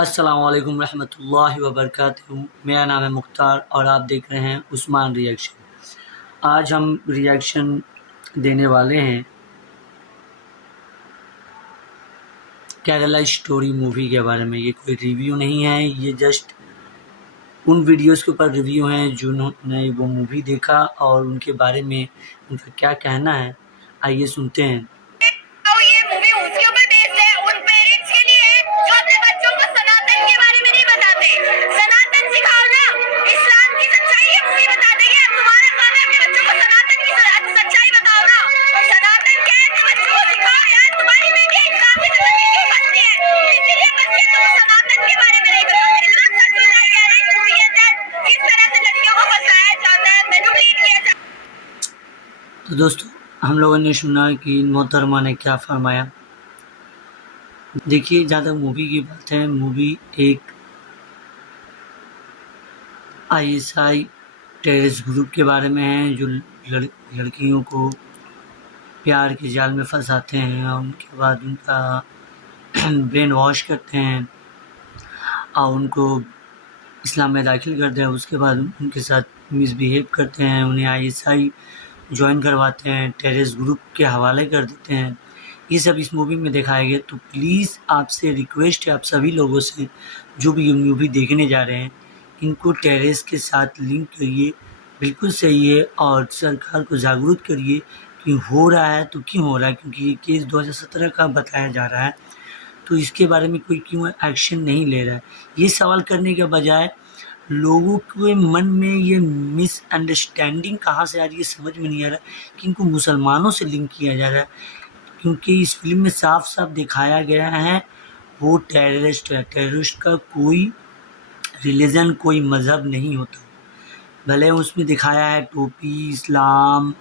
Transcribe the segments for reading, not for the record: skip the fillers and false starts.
السلام علیکم ورحمۃ اللہ وبرکاتہ۔ میرا نام ہے مختار اور آپ دیکھ رہے ہیں عثمان ریئیکشن۔ آج ہم ریئیکشن دینے والے ہیں کیرلا اسٹوری مووی کے بارے میں۔ یہ کوئی ریویو نہیں ہے، یہ جسٹ ان ویڈیوز کے اوپر ریویو ہیں جنہوں نے وہ مووی دیکھا اور ان کے بارے میں ان کا کیا کہنا ہے۔ آئیے سنتے ہیں۔ تو دوستو ہم لوگوں نے سنا کہ محترمہ نے کیا فرمایا۔ دیکھیے جہاں تک مووی کی بات ہے، مووی ایک ISI ٹیررسٹ گروپ کے بارے میں ہے جو لڑکیوں کو پیار کے جال میں پھنساتے ہیں اور ان کے بعد ان کا برین واش کرتے ہیں اور ان کو اسلام میں داخل کرتے ہیں۔ اس کے بعد ان کے ساتھ مس بیہیو کرتے ہیں، انہیں ISI جوائن کرواتے ہیں، ٹیررسٹ گروپ کے حوالے کر دیتے ہیں۔ یہ سب اس مووی میں دکھایا گیا۔ تو پلیز آپ سے ریکویسٹ ہے، آپ سبھی لوگوں سے جو بھی یہ مووی دیکھنے جا رہے ہیں، ان کو ٹیررسٹ کے ساتھ لنک کریے، بالکل صحیح ہے، اور سرکار کو جاگرت کریے کہ ہو رہا ہے تو کیوں ہو رہا ہے، کیونکہ یہ کیس 2017 کا بتایا جا رہا ہے، تو اس کے بارے میں کوئی کیوں ایکشن نہیں لے رہا ہے۔ یہ سوال کرنے کے بجائے لوگوں کے من میں یہ مس انڈرسٹینڈنگ کہاں سے آ رہی ہے سمجھ میں نہیں آ رہا کہ ان کو مسلمانوں سے لنک کیا جا رہا ہے، کیونکہ اس فلم میں صاف صاف دکھایا گیا ہے وہ ٹیررسٹ ہے۔ ٹیررسٹ کا کوئی ریلیجن، کوئی مذہب نہیں ہوتا، بھلے اس میں دکھایا ہے ٹوپی، اسلام،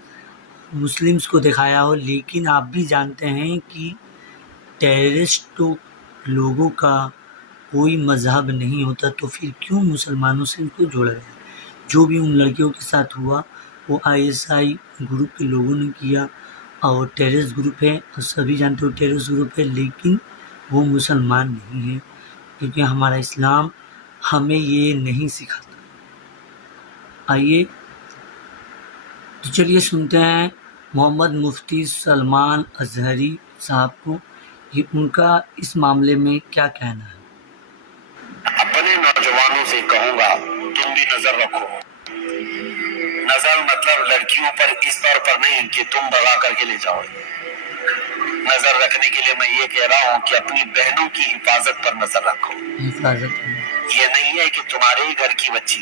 مسلمس کو دکھایا ہو، لیکن آپ بھی جانتے ہیں کہ ٹیررسٹ لوگوں کا کوئی مذہب نہیں ہوتا، تو پھر کیوں مسلمانوں سے ان کو جوڑا گیا؟ جو بھی ان لڑکیوں کے ساتھ ہوا وہ ISI گروپ کے لوگوں نے کیا، اور ٹیررسٹ گروپ ہے، اور سبھی جانتے ہو ٹیررسٹ گروپ ہے، لیکن وہ مسلمان نہیں ہے، کیونکہ ہمارا اسلام ہمیں یہ نہیں سکھاتا۔ آئیے تو چلیے سنتے ہیں محمد مفتی سلمان اظہری صاحب کو، یہ ان کا اس معاملے میں کیا کہنا ہے۔ اپنے نوجوانوں سے کہوں گا تم بھی نظر رکھو۔ نظر مطلب لڑکیوں پر اس طور پر نہیں کہ تم بگا کر کے لے جاؤ۔ نظر رکھنے کے لیے میں یہ کہہ رہا ہوں کہ اپنی بہنوں کی حفاظت پر نظر رکھو۔ یہ نہیں ہے کہ تمہارے ہی گھر کی بچی،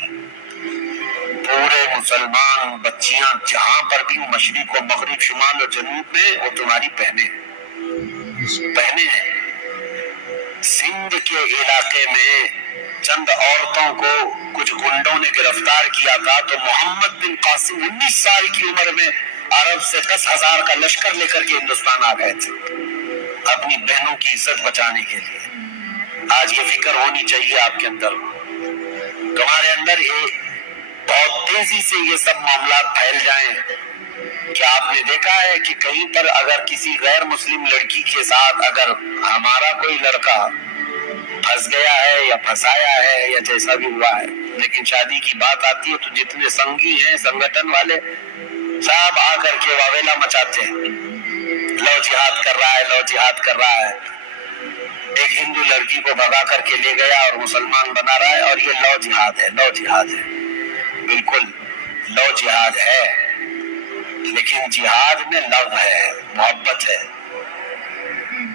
پورے مسلمان بچیاں جہاں پر بھی مشرق و مغرب، شمال اور جنوب میں، وہ تمہاری بہنیں ہیں۔ سندھ کے علاقے میں چند عورتوں کو کچھ گنڈوں نے گرفتار کیا تھا، تو محمد بن قاسم 19 سال کی عمر میں عرب سے 10,000 کا لشکر لے کر کے ہندوستان آ گئے تھے اپنی بہنوں کی عزت بچانے کے لیے۔ آج یہ فکر ہونی چاہیے آپ کے اندر، تمہارے اندر بہت تیزی سے یہ سب معاملات پھیل جائیں۔ کیا آپ نے دیکھا ہے کہ کہیں پر اگر کسی غیر مسلم لڑکی کے ساتھ اگر ہمارا کوئی لڑکا پھنس گیا ہے یا پھنسایا ہے یا جیسا بھی ہوا ہے، لیکن شادی کی بات آتی ہے تو جتنے سنگی ہیں، سنگٹن والے، سب آ کر کے واویلا مچاتے ہیں، لو جہاد کر رہا ہے، لو جہاد کر رہا ہے۔ ایک ہندو لڑکی کو بھگا کر کے لے گیا اور مسلمان بنا رہا ہے، اور یہ لو جہاد ہے، لو جہاد ہے، بالکل لو جہاد ہے، لیکن جہاد میں لو ہے، محبت ہے،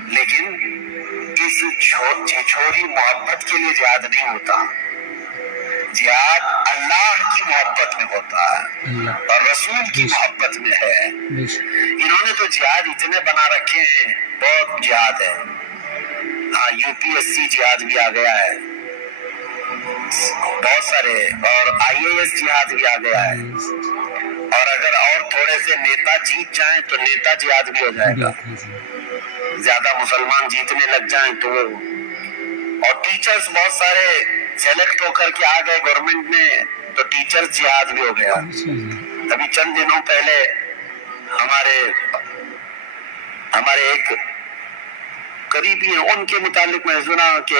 لیکن اس چھوڑی محبت کے لیے جہاد نہیں ہوتا۔ جہاد اللہ کی محبت میں ہوتا ہے اور رسول کی محبت میں ہے۔ انہوں نے تو جہاد اتنے بنا رکھے ہیں، بہت جہاد ہے۔ ہاں UPSC جہاد بھی آ گیا ہے، بہت سارے، اور IAS جہاد بھی آ گیا ہے، اور اگر اور تھوڑے سے نیتا جیت جائیں تو نیتا جہاد بھی ہو جائے گا، زیادہ مسلمان جیتنے لگ جائیں تو، اور ٹیچرز بہت سارے سیلیکٹ ہو کر کے آ گئے گورنمنٹ میں تو ٹیچرز جہاد بھی ہو گیا۔ ابھی چند دنوں پہلے ہمارے ایک قریبی ہیں، ان کے متعلق میں سنا کہ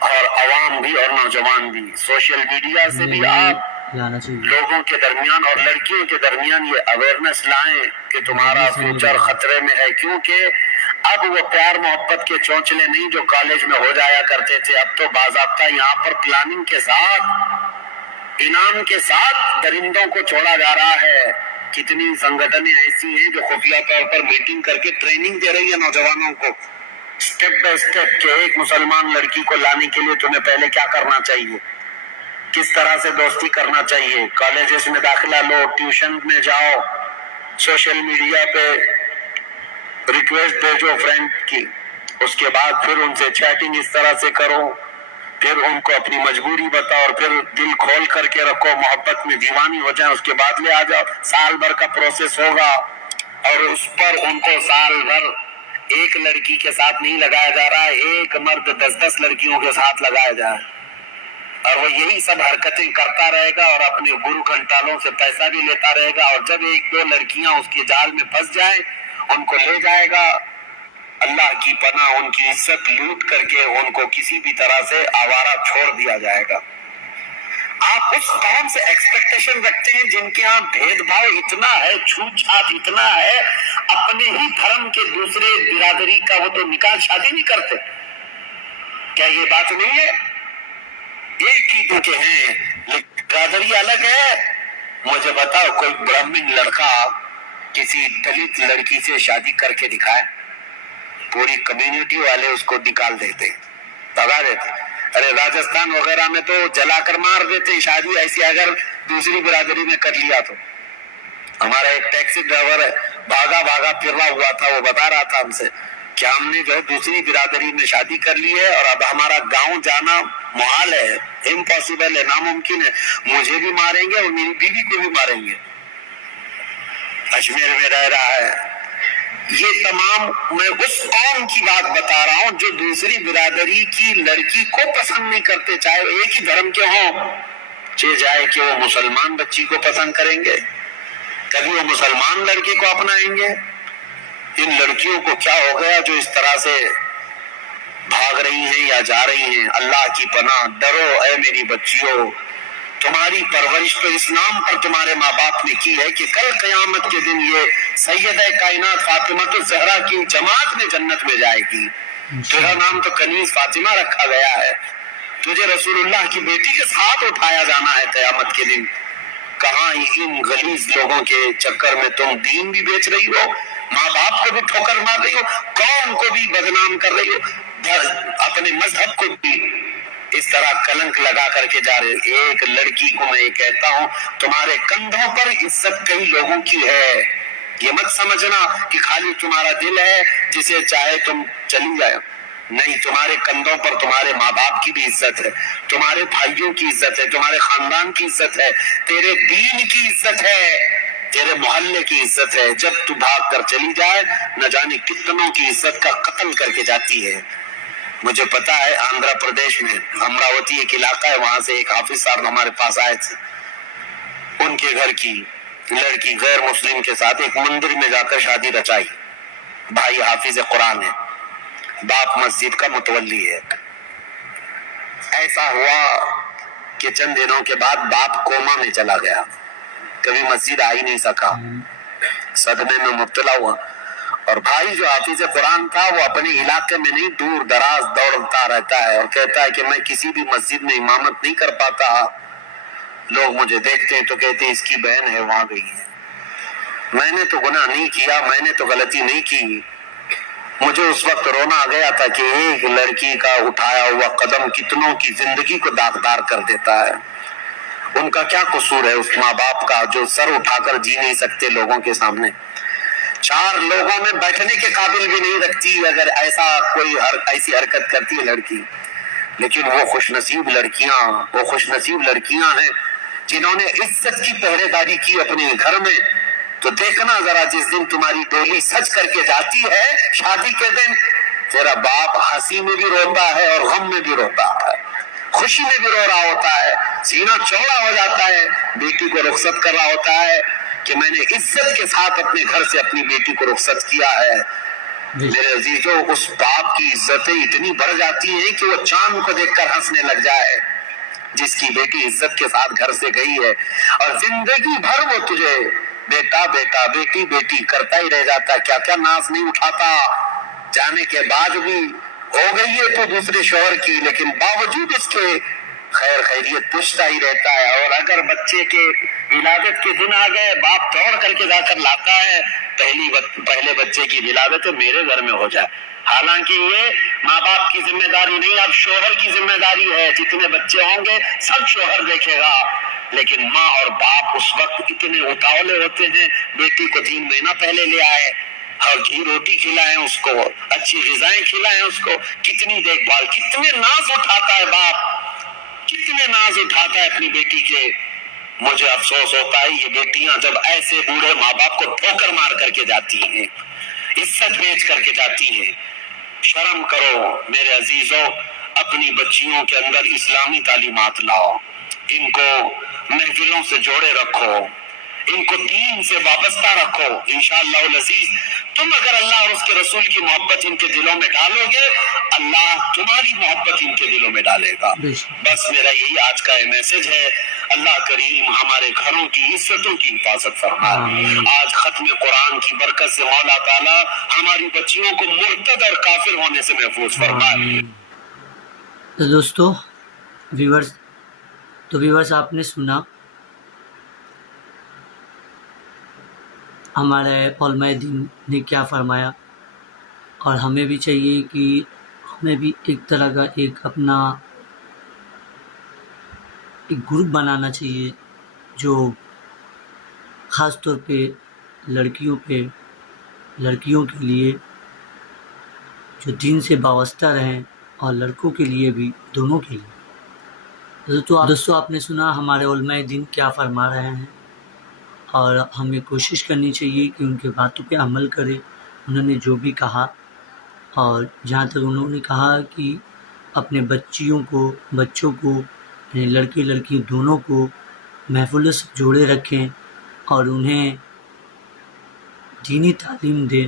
اور عوام بھی اور نوجوان بھی سوشل میڈیا سے بھی آپ لانا چاہیے لوگوں کے درمیان اور لڑکیوں کے درمیان یہ اویئرنیس لائیں کہ تمہارا فیوچر خطرے میں ہے، کیونکہ اب وہ پیار محبت کے چونچلے نہیں جو کالج میں ہو جایا کرتے تھے، اب تو باضابطہ یہاں پر پلاننگ کے ساتھ، انعام کے ساتھ درندوں کو چھوڑا جا رہا ہے۔ کتنی سنگھنیں ایسی ہیں جو خفیہ طور پر میٹنگ کر کے ٹریننگ دے رہی ہے نوجوانوں کو اسٹیپ بائی اسٹیپ کہ ایک مسلمان لڑکی کو لانے کے لیے تمہیں پہلے کیا کرنا چاہیے، کس طرح سے دوستی کرنا چاہیے، کالجز میں داخلہ لو، ٹیوشن میں جاؤ، سوشل میڈیا پہ ریکویسٹ بھیجو فرینڈ کی، اس کے بعد پھر ان سے چیٹنگ اس طرح سے کرو، پھر ان کو اپنی مجبوری بتاؤ اور پھر دل کھول کر کے رکھو، محبت میں دیوانی ہو جائیں، اس کے بعد لے آ جاؤ۔ سال بھر کا پروسیس ہوگا اور اس پر ان کو سال بھر ایک لڑکی کے ساتھ نہیں لگایا جا رہا ہے، ایک مرد 10 لڑکیوں کے ساتھ لگایا جا رہا ہے، اور وہ یہی سب حرکتیں کرتا رہے گا اور اپنے گرو گھنٹالوں سے پیسہ بھی لیتا رہے گا، اور جب ایک دو لڑکیاں اس کے جال میں پھنس جائیں ان کو لے جائے گا، اللہ کی پناہ ان کی عزت لوٹ کر کے ان کو کسی بھی طرح سے آوارہ چھوڑ دیا جائے گا۔ آپ اس قوم سے ایکسپیکٹیشن رکھتے ہیں جن کے ہاں بھید بھاؤ اتنا ہے، چھوت چھات اتنا ہے، اپنے ہی دھرم کے دوسرے برادری کا وہ تو نکاح شادی نہیں کرتے، کیا یہ بات نہیں ہے؟ ایک ہی دو کے ہیں لیکن برادری الگ ہے۔ مجھے بتاؤ کوئی برہمن لڑکا کسی دلت لڑکی سے شادی کر کے دکھائے، پوری کمیونٹی والے اس کو نکال دیتے، بھگا دیتے۔ ارے راجستھان وغیرہ میں تو جلا کر مار دیتے شادی ایسی اگر دوسری برادری میں کر لیا تو۔ ہمارا ایک ٹیکسی ڈرائیور ہے، بھاگا بھاگا پھرا ہوا تھا، وہ بتا رہا تھا ہم سے کہ ہم نے جو ہے دوسری برادری میں شادی کر لی ہے اور اب ہمارا گاؤں جانا محال ہے، امپاسبل ہے، ناممکن ہے، مجھے بھی ماریں گے اور میری بیوی کو بھی ماریں گے۔ اجمیر میں رہ رہا ہے۔ یہ تمام میں اس قوم کی بات بتا رہا ہوں جو دوسری برادری کی لڑکی کو پسند نہیں کرتے، چاہے وہ ایک ہی دھرم کے ہوں، چاہے کہ وہ مسلمان بچی کو پسند کریں گے، کبھی وہ مسلمان لڑکے کو اپنائیں گے۔ ان لڑکیوں کو کیا ہو گیا جو اس طرح سے بھاگ رہی ہیں یا جا رہی ہیں؟ اللہ کی پناہ ڈرو اے میری بچیوں، تمہاری پرورش تو اس نام پر تمہارے ماں باپ نے کی ہے کہ کل قیامت کے دن یہ سیدہ کائنات فاطمہ الزہرا کی جماعت میں جنت میں جائے گی۔ تیرا نام تو کنیز فاطمہ رکھا گیا ہے، تجھے رسول اللہ کی بیٹی کے ساتھ اٹھایا جانا ہے قیامت کے دن۔ کہاں ان غلیظ لوگوں کے چکر میں تم دین بھی بیچ رہی ہو، ماں باپ کو بھی ٹھوکر مار رہی ہو، قوم کو بھی بدنام کر رہی ہو، اپنے مذہب کو بھی اس طرح کلنک لگا کر کے جا رہے۔ ایک لڑکی کو میں یہ کہتا ہوں تمہارے کندھوں پر عزت کئی لوگوں کی ہے، یہ مت سمجھنا کہ خالی تمہارا دل ہے جسے چاہے تم چلی جائے، نہیں، تمہارے کندھوں پر تمہارے ماں باپ کی بھی عزت ہے، تمہارے بھائیوں کی عزت ہے، تمہارے خاندان کی عزت ہے، تیرے دین کی عزت ہے، تیرے محلے کی عزت ہے۔ جب تو بھاگ کر چلی جائے نہ جانے کتنوں کی عزت کا قتل کر کے جاتی ہے۔ مجھے پتا ہے آندھرا پردیش میں امراوتی ایک علاقہ ہے، وہاں سے ایک حافظ صاحب ہمارے پاس آئے تھے، ان کے گھر کی لڑکی غیر مسلم کے ساتھ ایک مندر میں جا کر شادی رچائی، بھائی حافظ قرآن ہے، باپ مسجد کا متولی ہے۔ ایسا ہوا کہ چند دنوں کے بعد باپ کوما میں چلا گیا، کبھی مسجد آ ہی نہیں سکا، صدمے میں مبتلا ہوا، اور بھائی جو حافظ قرآن تھا وہ اپنے علاقے میں نہیں دور دراز دوڑتا رہتا ہے اور کہتا ہے کہ میں کسی بھی مسجد میں امامت نہیں کر پاتا، لوگ مجھے دیکھتے ہیں تو کہتے ہیں اس کی بہن ہے وہاں گئی ہے۔ میں نے تو گناہ نہیں کیا، میں نے تو غلطی نہیں کی، مجھے اس وقت رونا آ گیا تھا کہ ایک لڑکی کا اٹھایا ہوا قدم کتنوں کی زندگی کو داغدار کر دیتا ہے۔ ان کا کیا قصور ہے اس ماں باپ کا جو سر اٹھا کر جی نہیں سکتے لوگوں کے سامنے، چار لوگوں میں بیٹھنے کے قابل بھی نہیں رکھتی اگر ایسی حرکت کرتی ہے لڑکی۔ لیکن وہ خوش نصیب لڑکیاں ہیں جنہوں نے عزت کی پہرے داری کی اپنے گھر میں۔ تو دیکھنا ذرا جس دن تمہاری ڈولی سج کر کے جاتی ہے شادی کے دن، تیرا باپ ہنسی میں بھی روتا ہے اور غم میں بھی روتا ہے، خوشی میں بھی رو رہا ہوتا ہے، سینہ چوڑا ہو جاتا ہے، بیٹی کو رخصت کر رہا ہوتا ہے کہ میں نے عزت کے ساتھ اپنے گھر سے اپنی بیٹی کو رخصت کیا ہے۔ جی میرے عزیزوں، اس باپ کی عزتیں اتنی بڑھ جاتی ہیں کہ وہ چاند کو دیکھ کر ہنسنے لگ جائے، جس کی بیٹی عزت کے ساتھ گھر سے گئی ہے اور زندگی بھر وہ تجھے بیٹا بیٹا بیٹی بیٹی کرتا ہی رہ جاتا، کیا کیا ناز نہیں اٹھاتا، جانے کے بعد بھی ہو گئی ہے تو دوسرے شوہر کی، لیکن باوجود اس کے خیر خیریت پوچھتا ہی رہتا ہے۔ اور اگر بچے کے ولادت کے دن آ گئے، باپ دوڑ کر کے جا کر لاتا ہے، پہلے بچے کی ولادت میرے گھر میں ہو جائے۔ حالانکہ یہ ماں باپ کی ذمہ داری نہیں، اب شوہر کی ذمہ داری ہے، جتنے بچے ہوں گے سب شوہر دیکھے گا۔ لیکن ماں اور باپ اس وقت اتنے اتاولے ہوتے ہیں، بیٹی کو 3 مہینہ پہلے لے آئے اور گھی روٹی کھلائیں اس کو، اچھی غذائیں کھلائیں اس کو، کتنی دیکھ بھال، کتنے ناز اٹھاتا ہے باپ، کتنے ناز اٹھاتا ہے اپنی بیٹی کے۔ مجھے افسوس ہوتا ہے یہ بیٹیاں جب ایسے بوڑھے ماں باپ کو ٹھوکر مار کر کے جاتی ہیں، عزت بیچ کر کے جاتی ہیں۔ شرم کرو میرے عزیزوں، اپنی بچیوں کے اندر اسلامی تعلیمات لاؤ، ان کو محفلوں سے جوڑے رکھو، ان کو دین سے وابستہ رکھو۔ انشاءاللہ العزیز تم اگر اللہ اور اس کے رسول کی محبت ان کے دلوں میں ڈالو گے، اللہ تمہاری محبت ان کے دلوں میں ڈالے گا۔ بے شک۔ بس میرا یہی آج کا میسج ہے۔ اللہ کریم ہمارے گھروں کی عزتوں کی حفاظت فرمائے۔ آمین۔ آج ختم قرآن کی برکت سے مولا تعالیٰ ہماری بچیوں کو مرتد اور کافر ہونے سے محفوظ فرمائے۔ آمین۔ تو دوستو ویورز آپ نے سنا ہمارے علماء دین نے کیا فرمایا، اور ہمیں بھی چاہیے کہ ہمیں بھی ایک طرح کا اپنا ایک گروپ بنانا چاہیے جو خاص طور پہ لڑکیوں کے لیے جو دین سے وابستہ رہیں، اور لڑکوں کے لیے بھی، دونوں کے لیے۔ دوستو آپ نے سنا ہمارے علماء دین کیا فرما رہے ہیں، اور ہمیں کوشش کرنی چاہیے کہ ان کے باتوں پہ عمل کرے۔ انہوں نے جو بھی کہا، اور جہاں تک انہوں نے کہا کہ اپنے بچوں کو یعنی لڑکے لڑکی دونوں کو محفلوں سے جوڑے رکھیں اور انہیں دینی تعلیم دیں،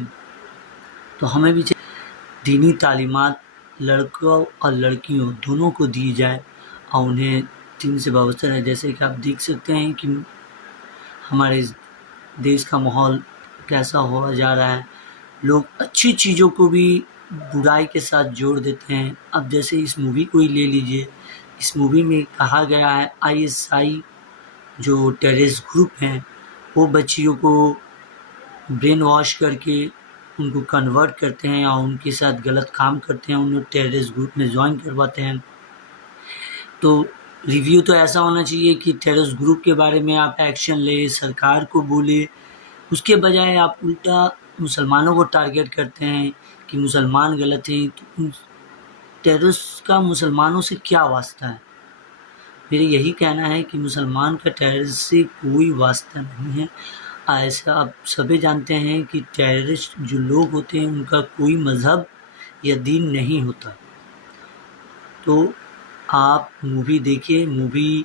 تو ہمیں بھی دینی تعلیمات لڑکوں اور لڑکیوں دونوں کو دی جائے اور انہیں دین سے وابستہ رہے۔ جیسے کہ آپ دیکھ سکتے ہیں کہ ہمارے دیش کا ماحول کیسا ہوا جا رہا ہے، لوگ اچھی چیزوں کو بھی برائی کے ساتھ جوڑ دیتے ہیں۔ اب جیسے اس مووی کو ہی لے لیجئے، اس مووی میں کہا گیا ہے ISI جو ٹیررسٹ گروپ ہیں وہ بچیوں کو برین واش کر کے ان کو کنورٹ کرتے ہیں اور ان کے ساتھ غلط کام کرتے ہیں، انہیں ٹیررسٹ گروپ میں جوائن کرواتے ہیں۔ تو ریویو تو ایسا ہونا چاہیے کہ ٹیررسٹ گروپ کے بارے میں آپ ایکشن لیں، سرکار کو بولے، اس کے بجائے آپ الٹا مسلمانوں کو ٹارگٹ کرتے ہیں کہ مسلمان غلط ہیں۔ تو ٹیررسٹ کا مسلمانوں سے کیا واسطہ ہے؟ میرے یہی کہنا ہے کہ مسلمان کا ٹیررسٹ سے کوئی واسطہ نہیں ہے۔ ایسا آپ سبھی جانتے ہیں کہ ٹیررسٹ جو لوگ ہوتے ہیں ان کا کوئی مذہب یا دین نہیں ہوتا۔ تو آپ مووی دیکھیں، مووی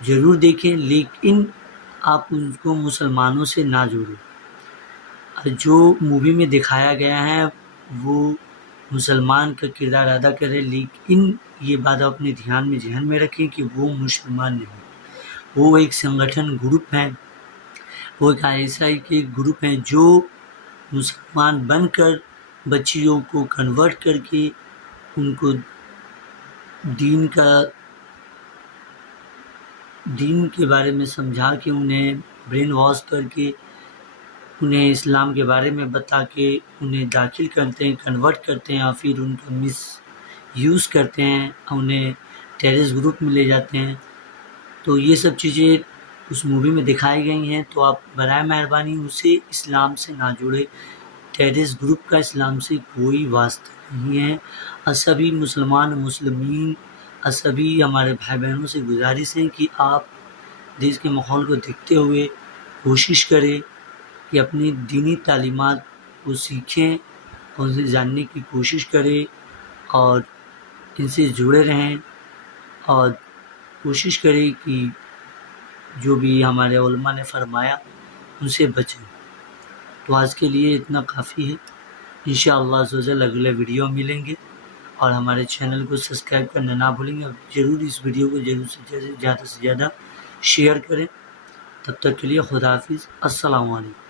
ضرور دیکھیں، لیکن آپ ان کو مسلمانوں سے نہ جوڑیں۔ جو مووی میں دکھایا گیا ہے وہ مسلمان کا کردار ادا کرے، لیکن یہ بات اپنے ذہن میں رکھیں کہ وہ مسلمان نہیں، وہ ایک سنگٹھن گروپ ہے، وہ ایک ISI کے گروپ ہیں جو مسلمان بن کر بچیوں کو کنورٹ کر کے ان کو دین کے بارے میں سمجھا کے، انہیں برین واش کر کے، انہیں اسلام کے بارے میں بتا کے انہیں داخل کرتے ہیں، کنورٹ کرتے ہیں، اور پھر ان کا مس یوز کرتے ہیں، انہیں ٹیررسٹ گروپ میں لے جاتے ہیں۔ تو یہ سب چیزیں اس مووی میں دکھائی گئی ہیں، تو آپ برائے مہربانی اسے اسلام سے نہ جوڑے۔ ٹیررسٹ گروپ کا اسلام سے کوئی واسطہ نہیں ہے، اور سبھی مسلمین اور سبھی ہمارے بھائی بہنوں سے گزارش ہے کہ آپ دیش کے ماحول کو دیکھتے ہوئے کوشش کریں کہ اپنی دینی تعلیمات کو سیکھیں اور اسے جاننے کی کوشش کریں اور ان سے جڑے رہیں، اور کوشش کریں کہ جو بھی ہمارے علماء نے فرمایا ان سے بچیں۔ تو آج کے لیے اتنا کافی ہے۔ انشاءاللہ عز و جل اگلے ویڈیو ملیں گے، اور ہمارے چینل کو سبسکرائب کرنا نہ بھولیں گے، اور ضرور اس ویڈیو کو زیادہ سے زیادہ شیئر کریں۔ تب تک کے لیے خدا حافظ، السلام علیکم۔